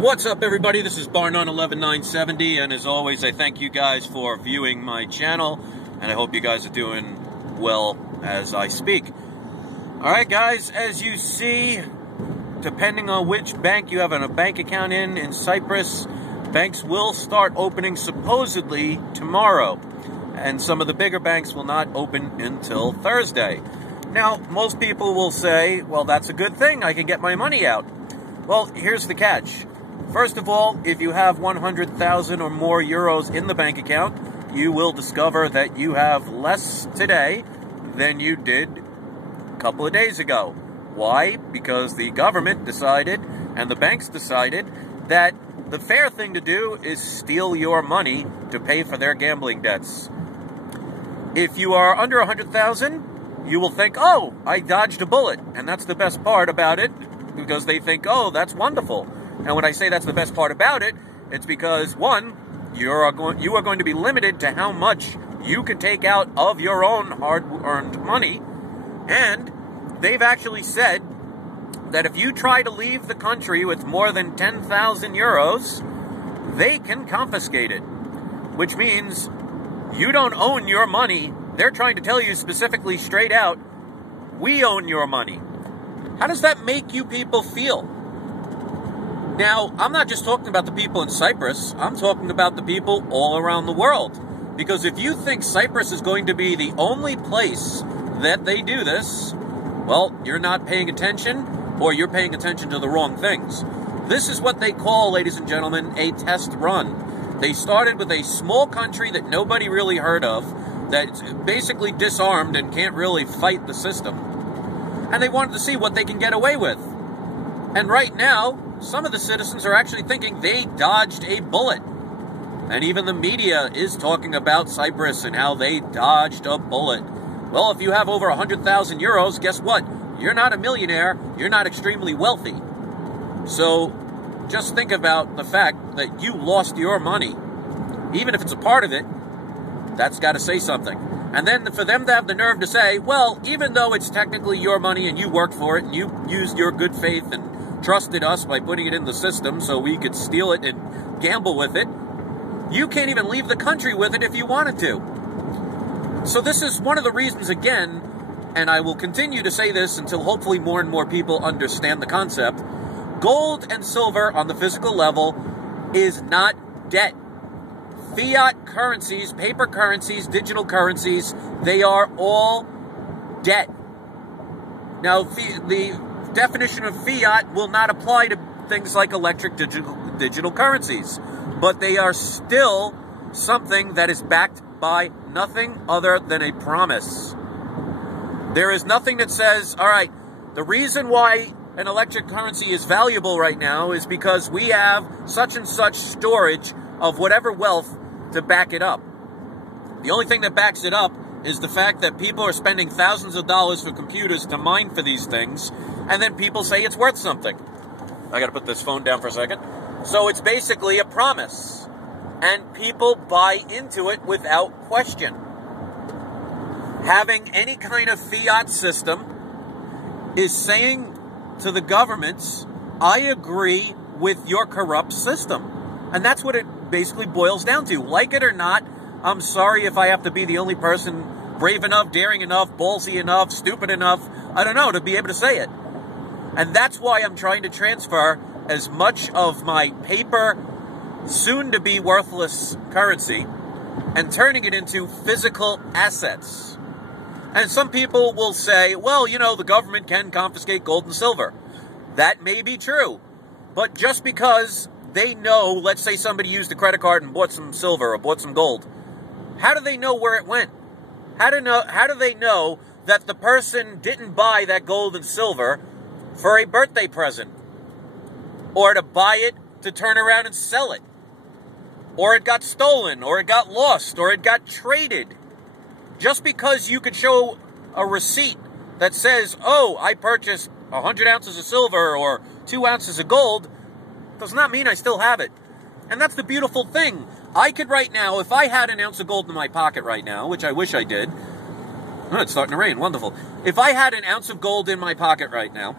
What's up, everybody? This is Bar911970, and as always, I thank you guys for viewing my channel, and I hope you guys are doing well as I speak. Alright guys, as you see, depending on which bank you have a bank account in Cyprus, banks will start opening supposedly tomorrow, and some of the bigger banks will not open until Thursday. Now, most people will say, well, that's a good thing, I can get my money out. Well, here's the catch. First of all, if you have 100,000 or more euros in the bank account, you will discover that you have less today than you did a couple of days ago. Why? Because the government decided, and the banks decided, that the fair thing to do is steal your money to pay for their gambling debts. If you are under 100,000, you will think, oh, I dodged a bullet. And that's the best part about it, because they think, oh, that's wonderful. And when I say that's the best part about it, it's because, one, you are going to be limited to how much you can take out of your own hard-earned money. And they've actually said that if you try to leave the country with more than 10,000 euros, they can confiscate it. Which means you don't own your money. They're trying to tell you specifically straight out, we own your money. How does that make you people feel? Now, I'm not just talking about the people in Cyprus, I'm talking about the people all around the world. Because if you think Cyprus is going to be the only place that they do this, well, you're not paying attention, or you're paying attention to the wrong things. This is what they call, ladies and gentlemen, a test run. They started with a small country that nobody really heard of, that's basically disarmed and can't really fight the system. And they wanted to see what they can get away with. And right now, some of the citizens are actually thinking they dodged a bullet. And even the media is talking about Cyprus and how they dodged a bullet. Well, if you have over 100,000 euros, guess what? You're not a millionaire, you're not extremely wealthy. So, just think about the fact that you lost your money. Even if it's a part of it, that's got to say something. And then for them to have the nerve to say, well, even though it's technically your money and you worked for it and you used your good faith and trusted us by putting it in the system so we could steal it and gamble with it, you can't even leave the country with it if you wanted to. So this is one of the reasons, again, and I will continue to say this until hopefully more and more people understand the concept, gold and silver on the physical level is not debt. Fiat currencies, paper currencies, digital currencies, they are all debt. Now, the definition of fiat will not apply to things like electric digital currencies, but they are still something that is backed by nothing other than a promise. There is nothing that says, all right, the reason why an electric currency is valuable right now is because we have such and such storage of whatever wealth to back it up. The only thing that backs it up is the fact that people are spending thousands of dollars for computers to mine for these things, and then people say it's worth something. I gotta put this phone down for a second. So it's basically a promise, and people buy into it without question. Having any kind of fiat system is saying to the governments, I agree with your corrupt system. And that's what it basically boils down to. Like it or not, I'm sorry if I have to be the only person brave enough, daring enough, ballsy enough, stupid enough, I don't know, to be able to say it. And that's why I'm trying to transfer as much of my paper, soon-to-be worthless currency, and turning it into physical assets. And some people will say, well, you know, the government can confiscate gold and silver. That may be true. But just because they know, let's say somebody used a credit card and bought some silver or bought some gold, how do they know where it went? How do they know that the person didn't buy that gold and silver for a birthday present? Or to buy it to turn around and sell it? Or it got stolen, or it got lost, or it got traded? Just because you could show a receipt that says, oh, I purchased 100 ounces of silver or 2 ounces of gold, does not mean I still have it. And that's the beautiful thing. I could right now, if I had an ounce of gold in my pocket right now, which I wish I did. Oh, it's starting to rain. Wonderful. If I had an ounce of gold in my pocket right now,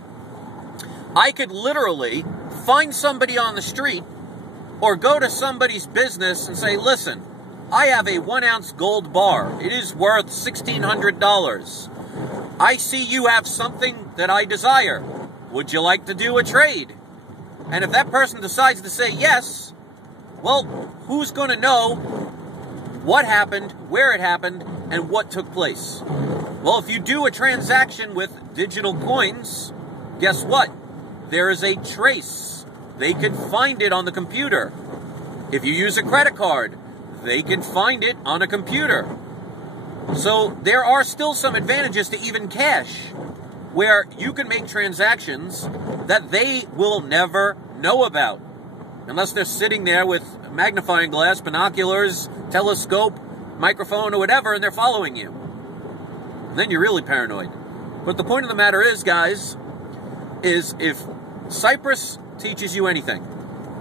I could literally find somebody on the street or go to somebody's business and say, listen, I have a 1-ounce gold bar. It is worth $1,600. I see you have something that I desire. Would you like to do a trade? And if that person decides to say yes, well, who's going to know what happened, where it happened, and what took place? Well, if you do a transaction with digital coins, guess what? There is a trace. They can find it on the computer. If you use a credit card, they can find it on a computer. So there are still some advantages to even cash, where you can make transactions that they will never know about, unless they're sitting there with magnifying glass, binoculars, telescope, microphone, or whatever, and they're following you. And then you're really paranoid. But the point of the matter is, guys, is if Cyprus teaches you anything,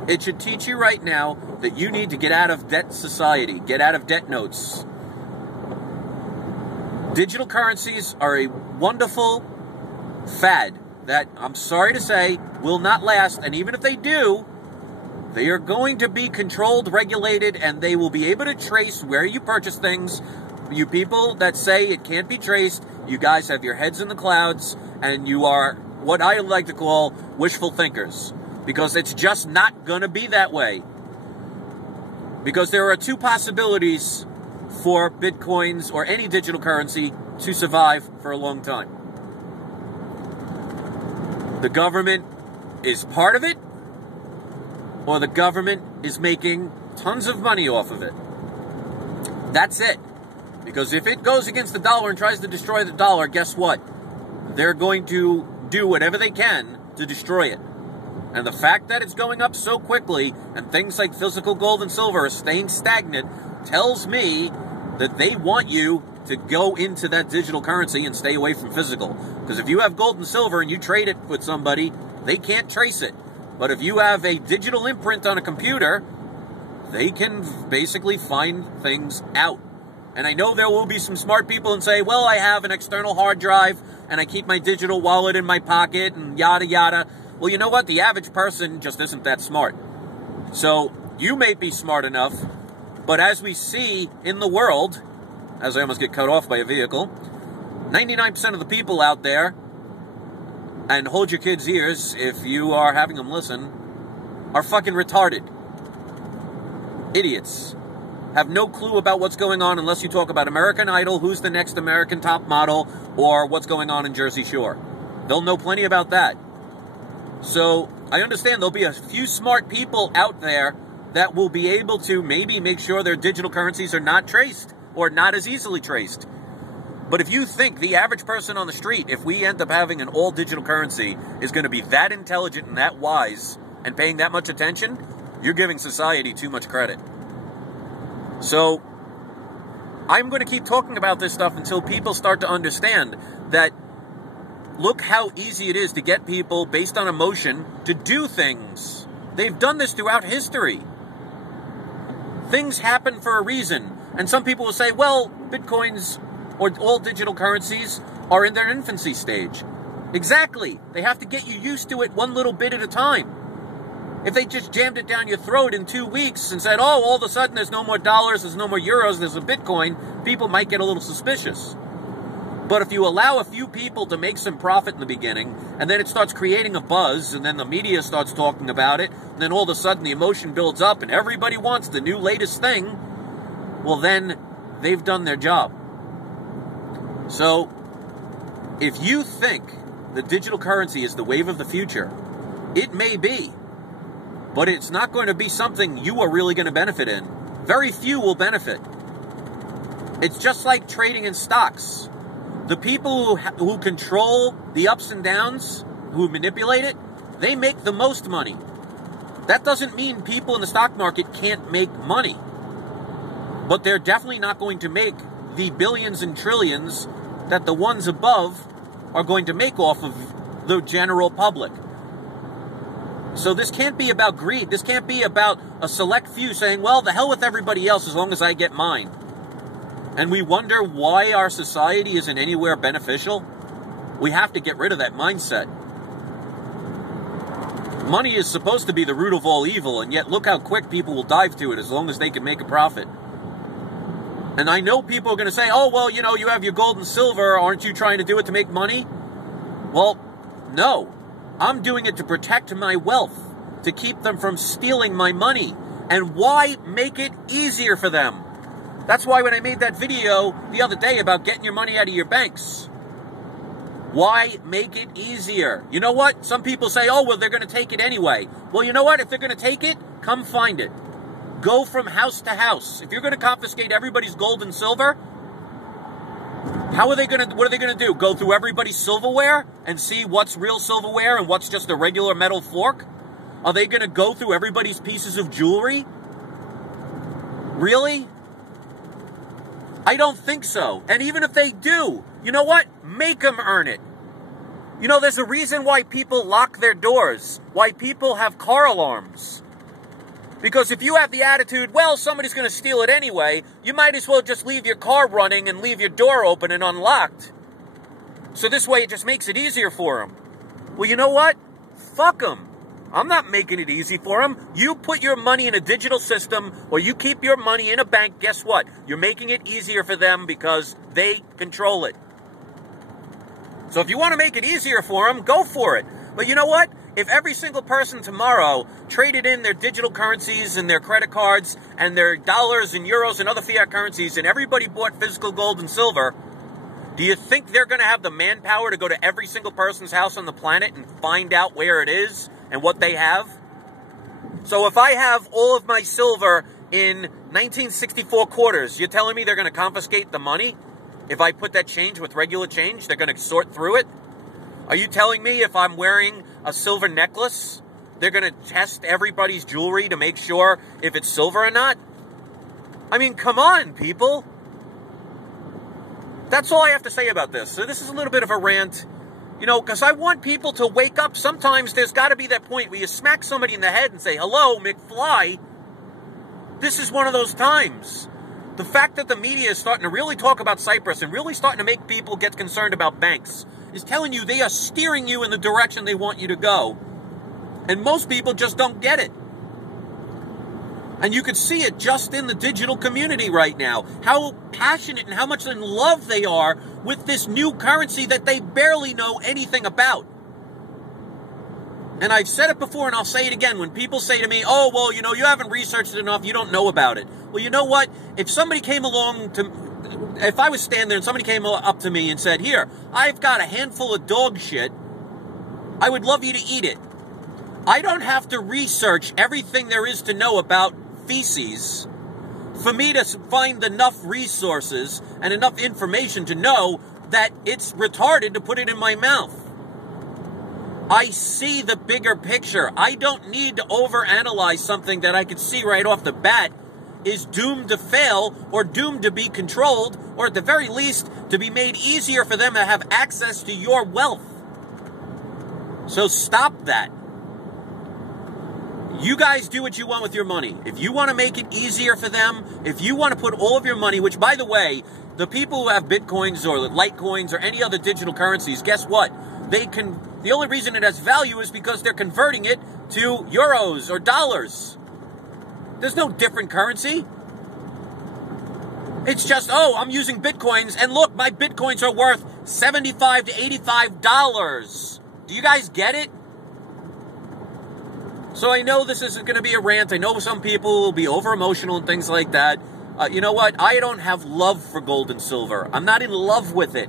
it should teach you right now that you need to get out of debt society, get out of debt notes. Digital currencies are a wonderful fad that, I'm sorry to say, will not last. And even if they do, they are going to be controlled, regulated, and they will be able to trace where you purchase things. You people that say it can't be traced, you guys have your heads in the clouds, and you are what I like to call wishful thinkers. Because it's just not going to be that way. Because there are two possibilities for Bitcoins or any digital currency to survive for a long time. The government is part of it, or the government is making tons of money off of it. That's it. Because if it goes against the dollar and tries to destroy the dollar, guess what? They're going to do whatever they can to destroy it. And the fact that it's going up so quickly and things like physical gold and silver are staying stagnant tells me that they want you to go into that digital currency and stay away from physical. Because if you have gold and silver and you trade it with somebody, they can't trace it. But if you have a digital imprint on a computer, they can basically find things out. And I know there will be some smart people and say, well, I have an external hard drive and I keep my digital wallet in my pocket and yada yada. Well, you know what? The average person just isn't that smart. So you may be smart enough, but as we see in the world, as I almost get cut off by a vehicle, 99% of the people out there, and hold your kids' ears if you are having them listen, are fucking retarded. Idiots. Have no clue about what's going on unless you talk about American Idol, who's the next American top model, or what's going on in Jersey Shore. They'll know plenty about that. So I understand there'll be a few smart people out there that will be able to maybe make sure their digital currencies are not traced or not as easily traced. But if you think the average person on the street, if we end up having an all digital currency, is going to be that intelligent and that wise and paying that much attention, you're giving society too much credit. So I'm going to keep talking about this stuff until people start to understand that look how easy it is to get people, based on emotion, to do things. They've done this throughout history. Things happen for a reason. And some people will say, well, Bitcoins or all digital currencies are in their infancy stage. Exactly. They have to get you used to it one little bit at a time. If they just jammed it down your throat in 2 weeks and said, oh, all of a sudden there's no more dollars, there's no more euros, there's a Bitcoin, people might get a little suspicious. But if you allow a few people to make some profit in the beginning, and then it starts creating a buzz, and then the media starts talking about it, and then all of a sudden the emotion builds up, and everybody wants the new latest thing, well then, they've done their job. So, if you think the digital currency is the wave of the future, it may be, but it's not going to be something you are really going to benefit in. Very few will benefit. It's just like trading in stocks. The people who control the ups and downs, who manipulate it, they make the most money. That doesn't mean people in the stock market can't make money. But they're definitely not going to make the billions and trillions that the ones above are going to make off of the general public. So this can't be about greed. This can't be about a select few saying, well, the hell with everybody else as long as I get mine. And we wonder why our society isn't anywhere beneficial. We have to get rid of that mindset. Money is supposed to be the root of all evil, and yet look how quick people will dive to it as long as they can make a profit. And I know people are going to say, oh, well, you know, you have your gold and silver. Aren't you trying to do it to make money? Well, no. I'm doing it to protect my wealth, to keep them from stealing my money. And why make it easier for them? That's why when I made that video the other day about getting your money out of your banks, why make it easier? You know what? Some people say, oh, well, they're going to take it anyway. Well, you know what? If they're going to take it, come find it. Go from house to house. If you're going to confiscate everybody's gold and silver, what are they going to do? Go through everybody's silverware and see what's real silverware and what's just a regular metal fork? Are they going to go through everybody's pieces of jewelry? Really? I don't think so. And even if they do, you know what? Make them earn it. You know, there's a reason why people lock their doors, why people have car alarms. Because if you have the attitude, well, somebody's going to steal it anyway, you might as well just leave your car running and leave your door open and unlocked. So this way it just makes it easier for them. Well, you know what? Fuck them. I'm not making it easy for them. You put your money in a digital system or you keep your money in a bank, guess what? You're making it easier for them because they control it. So if you want to make it easier for them, go for it. But you know what? If every single person tomorrow traded in their digital currencies and their credit cards and their dollars and euros and other fiat currencies and everybody bought physical gold and silver, do you think they're going to have the manpower to go to every single person's house on the planet and find out where it is and what they have? So if I have all of my silver in 1964 quarters, you're telling me they're going to confiscate the money? If I put that change with regular change, they're going to sort through it? Are you telling me if I'm wearing a silver necklace, they're going to test everybody's jewelry to make sure if it's silver or not? I mean, come on, people. That's all I have to say about this. So this is a little bit of a rant, you know, because I want people to wake up. Sometimes there's got to be that point where you smack somebody in the head and say, hello, McFly. This is one of those times. The fact that the media is starting to really talk about Cyprus and really starting to make people get concerned about banks is telling you they are steering you in the direction they want you to go. And most people just don't get it. And you can see it just in the digital community right now. How passionate and how much in love they are with this new currency that they barely know anything about. And I've said it before and I'll say it again. When people say to me, oh, well, you know, you haven't researched it enough, you don't know about it. Well, you know what? If somebody came along to... If I was standing there and somebody came up to me and said, here, I've got a handful of dog shit, I would love you to eat it. I don't have to research everything there is to know about feces for me to find enough resources and enough information to know that it's retarded to put it in my mouth. I see the bigger picture. I don't need to overanalyze something that I can see right off the bat is doomed to fail or doomed to be controlled or at the very least to be made easier for them to have access to your wealth. So stop that. You guys do what you want with your money. If you want to make it easier for them, if you want to put all of your money, which by the way, the people who have Bitcoins or Litecoins or any other digital currencies, guess what? The only reason it has value is because they're converting it to euros or dollars. There's no different currency. It's just, oh, I'm using Bitcoins, and look, my Bitcoins are worth $75 to $85. Do you guys get it? So I know this isn't going to be a rant. I know some people will be over-emotional and things like that. You know what? I don't have love for gold and silver. I'm not in love with it.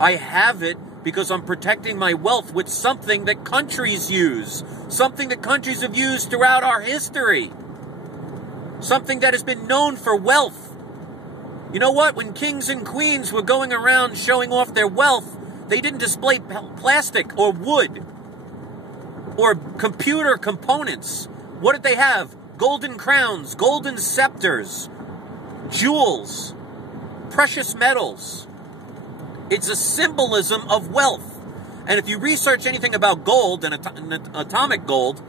I have it because I'm protecting my wealth with something that countries use. Something that countries have used throughout our history. Something that has been known for wealth. You know what? When kings and queens were going around showing off their wealth, they didn't display plastic or wood or computer components. What did they have? Golden crowns, golden scepters, jewels, precious metals. It's a symbolism of wealth. And if you research anything about gold and atomic gold,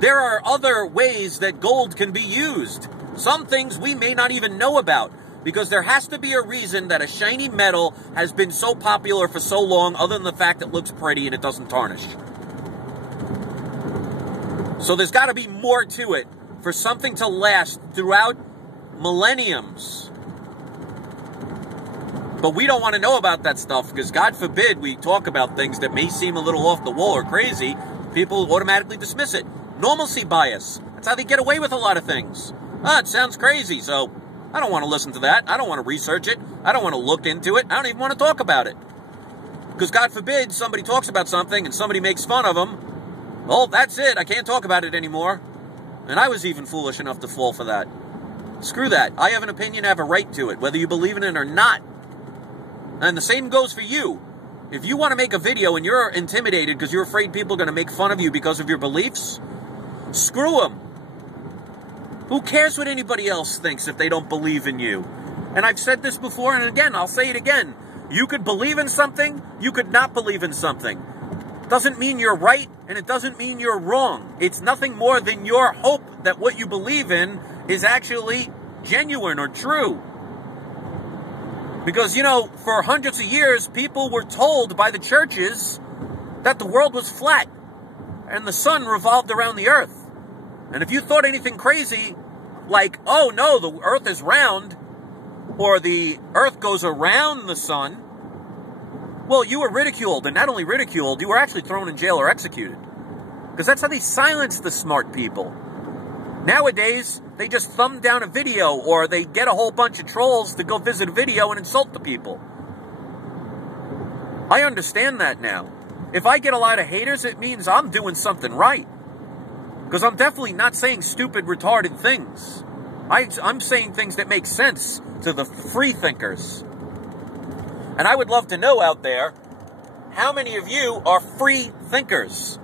there are other ways that gold can be used. Some things we may not even know about, because there has to be a reason that a shiny metal has been so popular for so long, other than the fact it looks pretty and it doesn't tarnish. So there's got to be more to it for something to last throughout millenniums. But we don't want to know about that stuff because, God forbid, we talk about things that may seem a little off the wall or crazy. People automatically dismiss it. Normalcy bias. That's how they get away with a lot of things. It sounds crazy, so I don't want to listen to that. I don't want to research it. I don't want to look into it. I don't even want to talk about it. Because, God forbid, somebody talks about something and somebody makes fun of them. Well, that's it. I can't talk about it anymore. And I was even foolish enough to fall for that. Screw that. I have an opinion. I have a right to it, whether you believe in it or not. And the same goes for you. If you want to make a video and you're intimidated because you're afraid people are going to make fun of you because of your beliefs, screw them. Who cares what anybody else thinks if they don't believe in you? And I've said this before, and again, I'll say it again. You could believe in something, you could not believe in something. Doesn't mean you're right, and it doesn't mean you're wrong. It's nothing more than your hope that what you believe in is actually genuine or true. Because, you know, for hundreds of years, people were told by the churches that the world was flat and the sun revolved around the earth. And if you thought anything crazy, like, oh no, the earth is round, or the earth goes around the sun, well, you were ridiculed, and not only ridiculed, you were actually thrown in jail or executed. Because that's how they silence the smart people. Nowadays, they just thumb down a video, or they get a whole bunch of trolls to go visit a video and insult the people. I understand that now. If I get a lot of haters, it means I'm doing something right. Because I'm definitely not saying stupid, retarded things. I'm saying things that make sense to the free thinkers. And I would love to know out there, how many of you are free thinkers?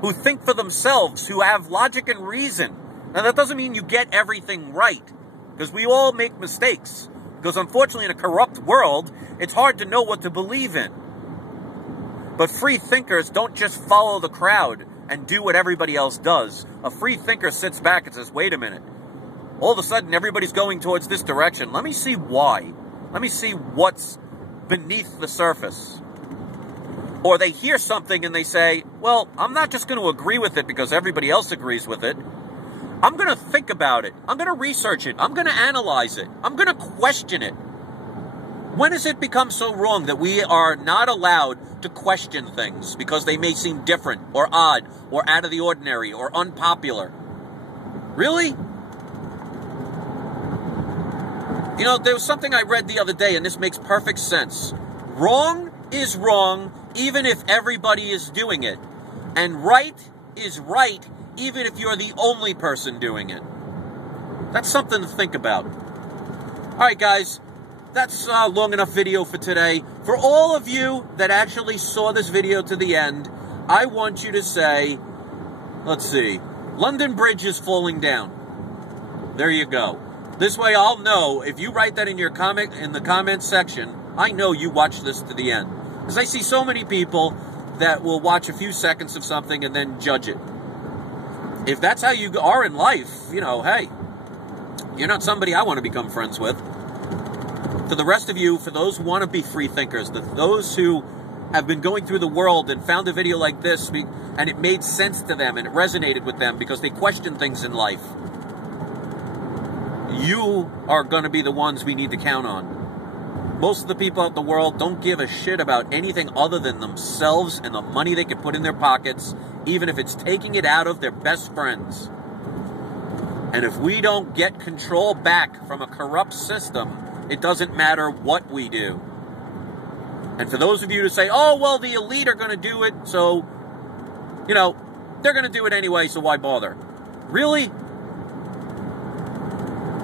Who think for themselves, who have logic and reason. Now, that doesn't mean you get everything right, because we all make mistakes. Because unfortunately, in a corrupt world, it's hard to know what to believe in. But free thinkers don't just follow the crowd and do what everybody else does. A free thinker sits back and says, wait a minute. All of a sudden, everybody's going towards this direction. Let me see why. Let me see what's beneath the surface. Or they hear something and they say, well, I'm not just going to agree with it because everybody else agrees with it. I'm going to think about it. I'm going to research it. I'm going to analyze it. I'm going to question it. When has it become so wrong that we are not allowed to question things because they may seem different or odd or out of the ordinary or unpopular? Really? You know, there was something I read the other day, and this makes perfect sense. Wrong is wrong even if everybody is doing it. And right is right even if you're the only person doing it. That's something to think about. Alright guys, that's a long enough video for today. For all of you that actually saw this video to the end, I want you to say, let's see, London Bridge is falling down. There you go. This way I'll know, if you write that in your comment, in the comments section, I know you watched this to the end. Because I see so many people that will watch a few seconds of something and then judge it. If that's how you are in life, you know, hey, you're not somebody I want to become friends with. For the rest of you, for those who want to be free thinkers, those who have been going through the world and found a video like this and it made sense to them and it resonated with them because they question things in life, you are going to be the ones we need to count on. Most of the people out in the world don't give a shit about anything other than themselves and the money they can put in their pockets, even if it's taking it out of their best friends. And if we don't get control back from a corrupt system, it doesn't matter what we do. And for those of you to say, oh, well, the elite are going to do it, so, you know, they're going to do it anyway, so why bother? Really?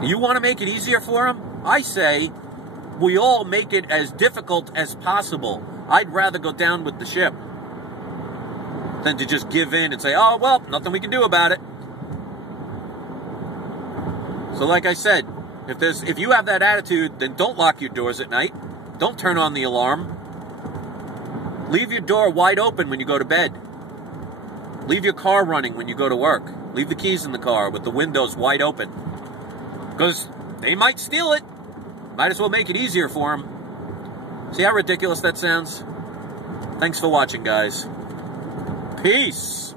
You want to make it easier for them? I say, we all make it as difficult as possible. I'd rather go down with the ship than to just give in and say, oh, well, nothing we can do about it. So like I said, if you have that attitude, then don't lock your doors at night. Don't turn on the alarm. Leave your door wide open when you go to bed. Leave your car running when you go to work. Leave the keys in the car with the windows wide open. Because they might steal it. Might as well make it easier for them. See how ridiculous that sounds? Thanks for watching, guys. Peace.